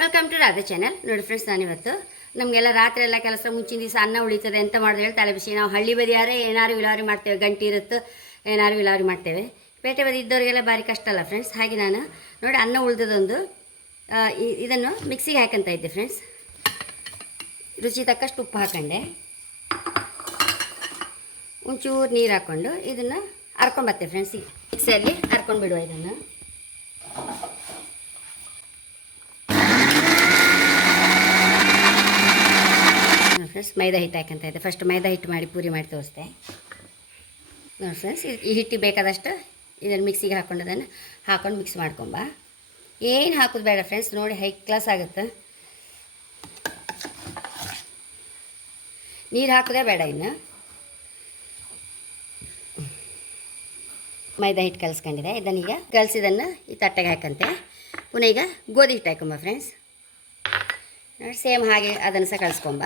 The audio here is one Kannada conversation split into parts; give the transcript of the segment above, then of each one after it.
ವೆಲ್ಕಮ್ ಟು ರಾಧಾ ಚಾನಲ್ ನೋಡಿ ಫ್ರೆಂಡ್ಸ್ ನಾನಿವತ್ತು ನಮಗೆಲ್ಲ ರಾತ್ರಿ ಎಲ್ಲ ಕೆಲಸ ಮುಂಚಿನ ದಿವಸ ಅನ್ನ ಉಳಿತದೆ ಅಂತ ಮಾಡಿದ್ರೆ ಹೇಳಿ ತಲೆ ಬಿಸಿ. ನಾವು ಹಳ್ಳಿ ಬದಿಯಾರೆ ಏನಾರು ವಿಲಾರಿ ಮಾಡ್ತೇವೆ, ಗಂಟಿ ಇರುತ್ತೆ, ಏನಾರು ವಿಲಾರಿ ಮಾಡ್ತೇವೆ. ಪೇಟೆ ಬದಿ ಇದ್ದವರಿಗೆಲ್ಲ ಭಾರಿ ಕಷ್ಟ ಅಲ್ಲ ಫ್ರೆಂಡ್ಸ್ ಹಾಗೆ ನಾನು ನೋಡಿ ಅನ್ನ ಉಳಿದದೊಂದು ಇದನ್ನು ಮಿಕ್ಸಿಗೆ ಹಾಕಂತ ಇದ್ದೆ ಫ್ರೆಂಡ್ಸ್ ರುಚಿ ತಕ್ಕಷ್ಟು ಉಪ್ಪು ಹಾಕೊಂಡೆ. ಒಂಚೂರು ನೀರು ಹಾಕ್ಕೊಂಡು ಇದನ್ನು ಹರ್ಕೊಂಬತ್ತೆ ಫ್ರೆಂಡ್ಸ್ ಮಿಕ್ಸಿಯಲ್ಲಿ ಹರ್ಕೊಂಡು ಬಿಡುವ ಇದನ್ನು. ಫ್ರೆಂಡ್ಸ್ ಮೈದಾ ಹಿಟ್ಟು ಹಾಕಂತ ಇದೆ ಫಸ್ಟ್ ಮೈದಾ ಹಿಟ್ಟು ಮಾಡಿ ಪೂರಿ ಮಾಡಿ ತೋರಿಸ್ದೆ. ನೋಡಿ ಫ್ರೆಂಡ್ಸ್ ಈ ಹಿಟ್ಟಿಗೆ ಬೇಕಾದಷ್ಟು ಇದನ್ನು ಮಿಕ್ಸಿಗೆ ಹಾಕೊಂಡು ಅದನ್ನು ಹಾಕೊಂಡು ಮಿಕ್ಸ್ ಮಾಡ್ಕೊಂಬ ಏನು ಹಾಕೋದು ಬೇಡ ಫ್ರೆಂಡ್ಸ್ ನೋಡಿ ಹೈ ಕ್ಲಾಸ್ ಆಗುತ್ತೆ. ನೀರು ಹಾಕೋದೇ ಬೇಡ ಇನ್ನು. ಮೈದಾ ಹಿಟ್ಟು ಕಲಿಸ್ಕೊಂಡಿದೆ. ಇದನ್ನೀಗ ಕಲಸಿದನ್ನು ಈ ತಟ್ಟೆಗೆ ಹಾಕಂತೆ. ಪುನಃ ಈಗ ಗೋಧಿ ಹಿಟ್ಟು ಹಾಕೊಂಬ ಫ್ರೆಂಡ್ಸ್ ನೋಡಿ ಸೇಮ್ ಹಾಗೆ ಅದನ್ನು ಸಹ ಕಲಿಸ್ಕೊಂಬ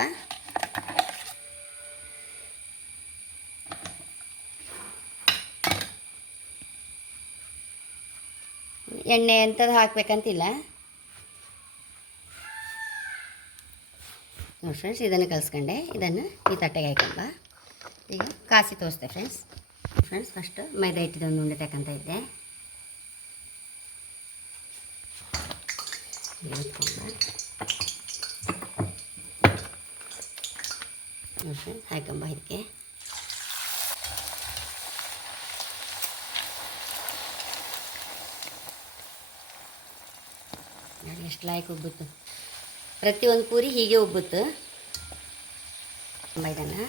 ಎಣ್ಣೆ ಅಂಥದ್ದು ಹಾಕಬೇಕಂತಿಲ್ಲ. ನೋಡಿ ಫ್ರೆಂಡ್ಸ್ ಇದನ್ನು ಕಲಿಸ್ಕೊಂಡೆ. ಇದನ್ನು ಈ ತಟ್ಟೆಗೆ ಹಾಕೊಂಬ ಈಗ ಕಾಸಿ ತೋರಿಸ್ದೆ ಫ್ರೆಂಡ್ಸ್ ಫ್ರೆಂಡ್ಸ್ ಫಸ್ಟ್ ಮೈದಾ ಹಿಟ್ಟಿದ ಒಂದು ಉಂಡೆ ತಕ್ಕಂತ ಇದ್ದೆ. ಹಾಕೊಂಬ ಇದಕ್ಕೆ. ಎಷ್ಟು ಲಾಯಕ್ ಉಬ್ಬುತ್ತು ಪ್ರತಿಯೊಂದು ಪೂರಿ ಹೀಗೆ ಉಬ್ಬುತ್ತು ಇದನ್ನು.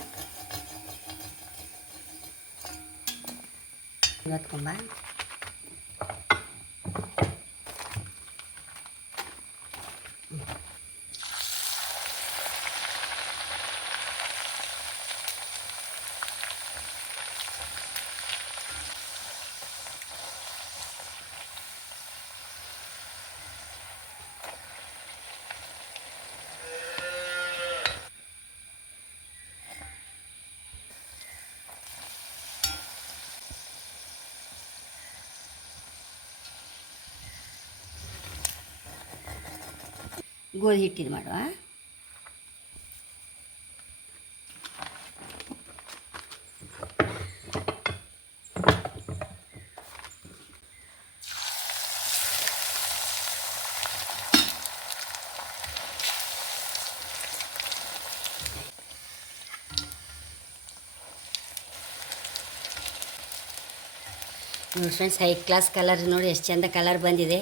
ಇವತ್ಕೊಂಬ ಗೋಧಿ ಹಿಟ್ಟಿದು ಮಾಡುವ. ಫ್ರೆಂಡ್ಸ್ ಹೈ ಕ್ಲಾಸ್ ಕಲರ್ ನೋಡಿ ಎಷ್ಟು ಚಂದ ಕಲರ್ ಬಂದಿದೆ.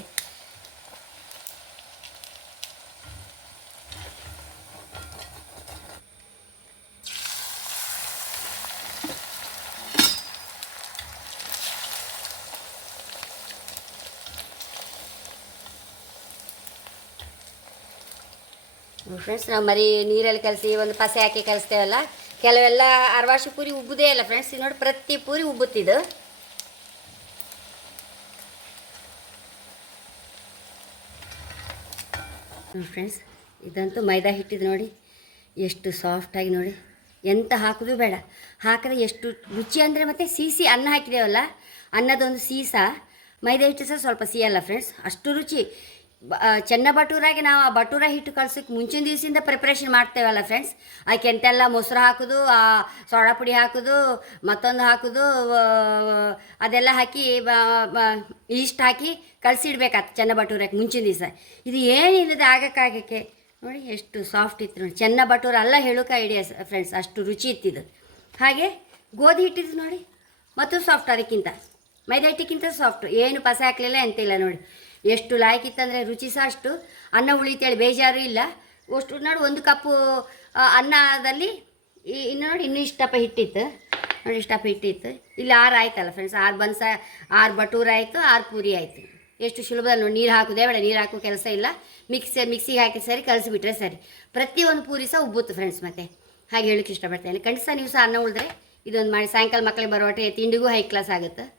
ಫ್ರೆಂಡ್ಸ್ ನಾವು ಮರಿ ನೀರಲ್ಲಿ ಕಲಸಿ ಒಂದು ಪಸೆ ಹಾಕಿ ಕಲಿಸ್ತೇವಲ್ಲ? ಕೆಲವೆಲ್ಲ ಅರ್ವಾಶಿ ಪೂರಿ ಉಬ್ಬುದೇ ಇಲ್ಲ ಫ್ರೆಂಡ್ಸ್ ನೋಡಿ ಪ್ರತಿ ಪೂರಿ ಉಬ್ಬುತ್ತಿದ್ದು. ಫ್ರೆಂಡ್ಸ್ ಇದಂತೂ ಮೈದಾ ಹಿಟ್ಟಿದ್ದು ನೋಡಿ. ಎಷ್ಟು ಸಾಫ್ಟಾಗಿ ನೋಡಿ. ಎಂತ ಹಾಕೋದು ಬೇಡ. ಹಾಕಿದ್ರೆ ಎಷ್ಟು ರುಚಿ ಅಂದರೆ ಮತ್ತೆ ಸಿಹಿ ಅನ್ನ ಹಾಕಿದೇವಲ್ಲ? ಅನ್ನದೊಂದು ಸೀಸ. ಮೈದಾ ಹಿಟ್ಟು ಸಹ ಸ್ವಲ್ಪ ಸಿಹಿಯಲ್ಲ ಫ್ರೆಂಡ್ಸ್ ಅಷ್ಟು ರುಚಿ. ಚೆನ್ನ ಬಟೂರಾಗೆ ನಾವು ಆ ಬಟೂರ ಹಿಟ್ಟು ಕಳ್ಸೋಕ್ಕೆ ಮುಂಚಿನ ದಿವಸದಿಂದ ಪ್ರಿಪ್ರೇಷನ್ ಮಾಡ್ತೇವಲ್ಲ ಫ್ರೆಂಡ್ಸ್ ಅದಕ್ಕೆ ಎಂತೆಲ್ಲ ಮೊಸರು ಹಾಕೋದು, ಆ ಸೋಡಾ ಪುಡಿ ಹಾಕೋದು, ಮತ್ತೊಂದು ಹಾಕೋದು ಅದೆಲ್ಲ ಹಾಕಿ ಈಸ್ಟ್ ಹಾಕಿ ಕಲಸಿಡ್ಬೇಕಾಗ್ತದೆ ಚೆನ್ನ ಬಟೂರಕ್ಕೆ ಮುಂಚಿನ ದಿವಸ. ಇದು ಏನಿಲ್ಲದೆ ಆಗಕ್ಕಾಗಕ್ಕೆ? ನೋಡಿ ಎಷ್ಟು ಸಾಫ್ಟ್ ಇತ್ತು ನೋಡಿ. ಚೆನ್ನ ಬಟೂರ ಅಲ್ಲ ಹೇಳೋಕೆ ಐಡಿಯಾ ಫ್ರೆಂಡ್ಸ್ ಅಷ್ಟು ರುಚಿ ಇತ್ತಿದ್ದು ಹಾಗೆ ಗೋಧಿ ಹಿಟ್ಟಿದ್ದು ನೋಡಿ. ಮತ್ತು ಸಾಫ್ಟ್ ಅದಕ್ಕಿಂತ. ಮೈದಾ ಹಿಟ್ಟಿಗಿಂತ ಸಾಫ್ಟ್ ಏನು ಪಸ ಹಾಕಲಿಲ್ಲ ಎಂತಿಲ್ಲ ನೋಡಿ. ಎಷ್ಟು ಲಾಯ್ಕಿತ್ತಂದರೆ ರುಚಿ ಸಹ ಅಷ್ಟು ಅನ್ನ ಉಳಿತೇಳಿ ಬೇಜಾರು ಇಲ್ಲ. ಅಷ್ಟು ನೋಡಿ, ಒಂದು ಕಪ್ಪು ಅನ್ನದಲ್ಲಿ ಈ- ಇನ್ನು ನೋಡಿ, ಇನ್ನೂ ಇಷ್ಟಪ್ಪ ಹಿಟ್ಟಿತ್ತು. ನೋಡಿ, ಇಷ್ಟಪ್ಪ ಹಿಟ್ಟಿತ್ತು. ಇಲ್ಲಿ ಆರು ಆಯ್ತಲ್ಲ ಫ್ರೆಂಡ್ಸ್ ಆರು ಬನ್ಸ, ಆರು ಬಟೂರ ಆಯಿತು, ಆರು ಪೂರಿ ಆಯಿತು. ಎಷ್ಟು ಸುಲಭದಲ್ಲಿ ನೋಡಿ, ನೀರು ಹಾಕೋದೇ ಬೇಡ, ನೀರು ಹಾಕೋ ಕೆಲಸ ಇಲ್ಲ. ಮಿಕ್ಸಿ ಮಿಕ್ಸಿಗೆ ಹಾಕಿ ಸರಿ, ಕಲಸಿಬಿಟ್ರೆ ಸರಿ. ಪ್ರತಿಯೊಂದು ಪೂರಿ ಸಹ ಉಬ್ಬುತ್ತೆ ಫ್ರೆಂಡ್ಸ್ ಮತ್ತೆ. ಹಾಗೆ ಹೇಳಕ್ಕೆ ಇಷ್ಟಪಡ್ತೇನೆ. ಖಂಡಿತ ನೀವು ಸಹ ಅನ್ನ ಉಳಿದ್ರೆ ಇದೊಂದು ಮಾಡಿ. ಸಾಯಂಕಾಲ ಮಕ್ಕಳಿಗೆ ಬರೋಟೆ ತಿಂಡಿಗೂ ಹೈ ಕ್ಲಾಸ್ ಆಗುತ್ತೆ.